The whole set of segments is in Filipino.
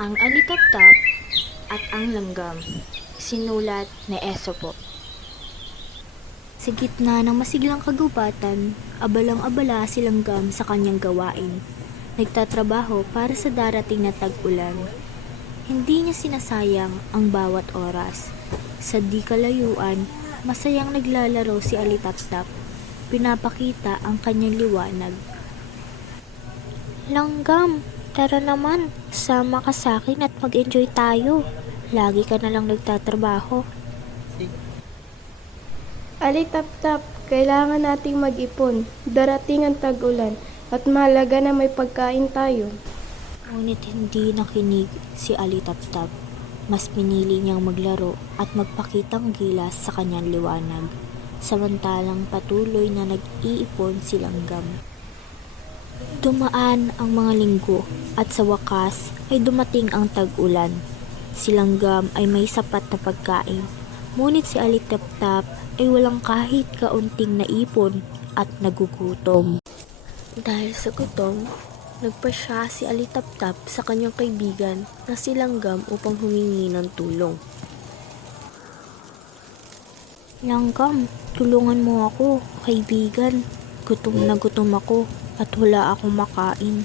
Ang Alitaptap at ang Langgam. Sinulat ni Esopo. Sa gitna ng masiglang kagubatan, abalang-abala si Langgam sa kanyang gawain. Nagtatrabaho para sa darating na tag-ulan. Hindi niya sinasayang ang bawat oras. Sa di kalayuan, masayang naglalaro si Alitaptap. Pinapakita ang kanyang liwanag. Langgam, tara naman, sama ka sa akin at mag-enjoy tayo. Lagi ka na lang nagtatrabaho. Alitaptap, kailangan nating mag-ipon. Darating ang tag-ulan at mahalaga na may pagkain tayo. Ngunit hindi nakinig si Alitaptap. Mas pinili niyang maglaro at magpakitang gilas sa kanyang liwanag. Samantalang patuloy na nag-iipon si Langgam. Dumaan ang mga linggo at sa wakas ay dumating ang tag-ulan. Si Langgam ay may sapat na pagkain, ngunit si Alitaptap ay walang kahit kaunting naipon at nagugutom. Dahil sa gutom, nagpasya si Alitaptap sa kanyang kaibigan na si Langgam upang humingi ng tulong. Langgam, tulungan mo ako, kaibigan. Gutom na gutom ako at wala akong makain.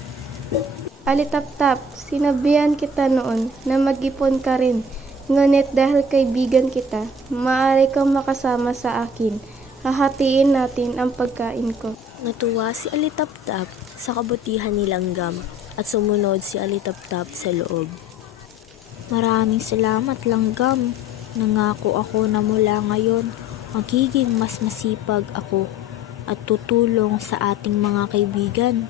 Alitaptap, sinabihan kita noon na mag-ipon ka rin. Ngunit dahil kaibigan kita, maaari kang makasama sa akin. Hahatiin natin ang pagkain ko. Natuwa si Alitaptap sa kabutihan ni Langgam at sumunod si Alitaptap sa loob. Maraming salamat, Langgam. Nangako ako na mula ngayon, magiging mas masipag ako at tutulong sa ating mga kaibigan.